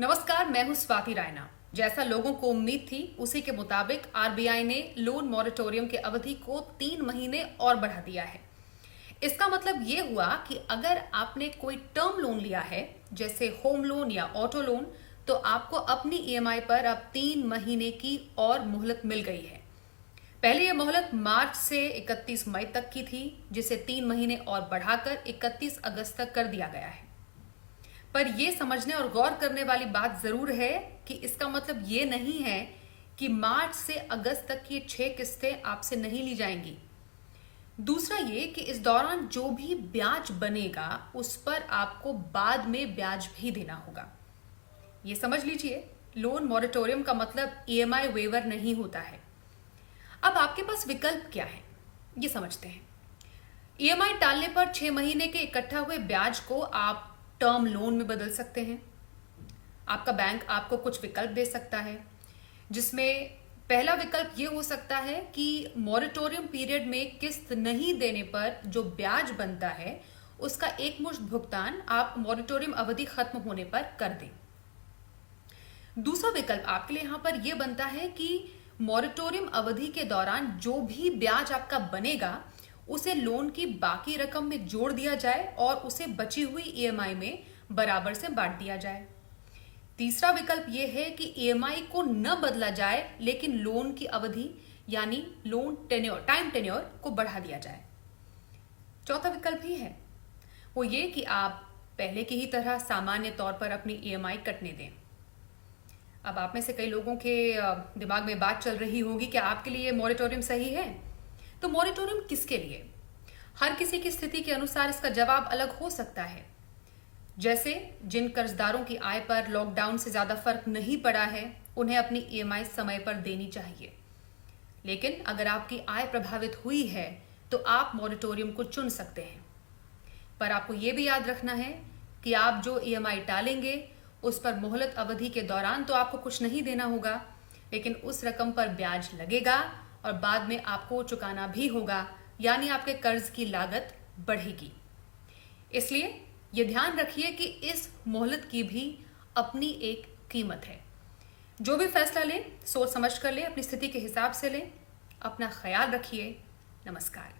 नमस्कार, मैं हूं स्वाति रायना। जैसा लोगों को उम्मीद थी उसी के मुताबिक आरबीआई ने लोन मॉरेटोरियम की अवधि को 3 महीने और बढ़ा दिया है। इसका मतलब ये हुआ कि अगर आपने कोई टर्म लोन लिया है, जैसे होम लोन या ऑटो लोन, तो आपको अपनी ईएमआई पर अब 3 महीने की और मोहलत मिल गई है। पहले यह मोहलत मार्च से 31 मई तक की थी, जिसे 3 महीने और बढ़ाकर 31 अगस्त तक कर दिया गया है। पर यह समझने और गौर करने वाली बात जरूर है कि इसका मतलब ये नहीं है कि मार्च से अगस्त तक की 6 किस्तें आपसे नहीं ली जाएंगी। दूसरा ये कि इस दौरान जो भी ब्याज बनेगा उस पर आपको बाद में ब्याज भी देना होगा। ये समझ लीजिए, लोन मॉरेटोरियम का मतलब ईएमआई वेवर नहीं होता है। अब आपके पास विकल्प क्या है, ये समझते हैं। ईएमआई टालने पर 6 महीने के इकट्ठा हुए ब्याज को आप टर्म लोन में बदल सकते हैं। आपका बैंक आपको कुछ विकल्प दे सकता है, जिसमें पहला विकल्प ये हो सकता है कि मॉरेटोरियम पीरियड में किस्त नहीं देने पर जो ब्याज बनता है उसका एकमुश्त भुगतान आप मॉरेटोरियम अवधि खत्म होने पर कर दें। दूसरा विकल्प आपके लिए यहां पर यह बनता है कि मॉरेटोरियम अवधि के दौरान जो भी ब्याज आपका बनेगा उसे लोन की बाकी रकम में जोड़ दिया जाए और उसे बची हुई ईएमआई में बराबर से बांट दिया जाए। तीसरा विकल्प यह है कि ईएमआई को न बदला जाए, लेकिन लोन की अवधि यानी लोन टेन्योर, टाइम टेन्योर को बढ़ा दिया जाए। चौथा विकल्प ही है वो ये कि आप पहले की ही तरह सामान्य तौर पर अपनी ईएमआई कटने दें। अब आप में से कई लोगों के दिमाग में बात चल रही होगी कि आपके लिए मॉरेटोरियम सही है। तो मॉरेटोरियम किसके लिए? हर किसी की स्थिति के अनुसार इसका जवाब अलग हो सकता है। जैसे जिन कर्जदारों की आय पर लॉकडाउन से ज्यादा फर्क नहीं पड़ा है, उन्हें अपनी ईएमआई समय पर देनी चाहिए। लेकिन अगर आपकी आय प्रभावित हुई है तो आप मॉरेटोरियम को चुन सकते हैं। पर आपको यह भी याद रखना है कि आप जो ईएमआई टालेंगे उस पर मोहलत अवधि के दौरान तो आपको कुछ नहीं देना होगा, लेकिन उस रकम पर ब्याज लगेगा और बाद में आपको चुकाना भी होगा, यानी आपके कर्ज की लागत बढ़ेगी। इसलिए यह ध्यान रखिए कि इस मोहलत की भी अपनी एक कीमत है। जो भी फैसला लें सोच समझ कर लें, अपनी स्थिति के हिसाब से लें। अपना ख्याल रखिए। नमस्कार।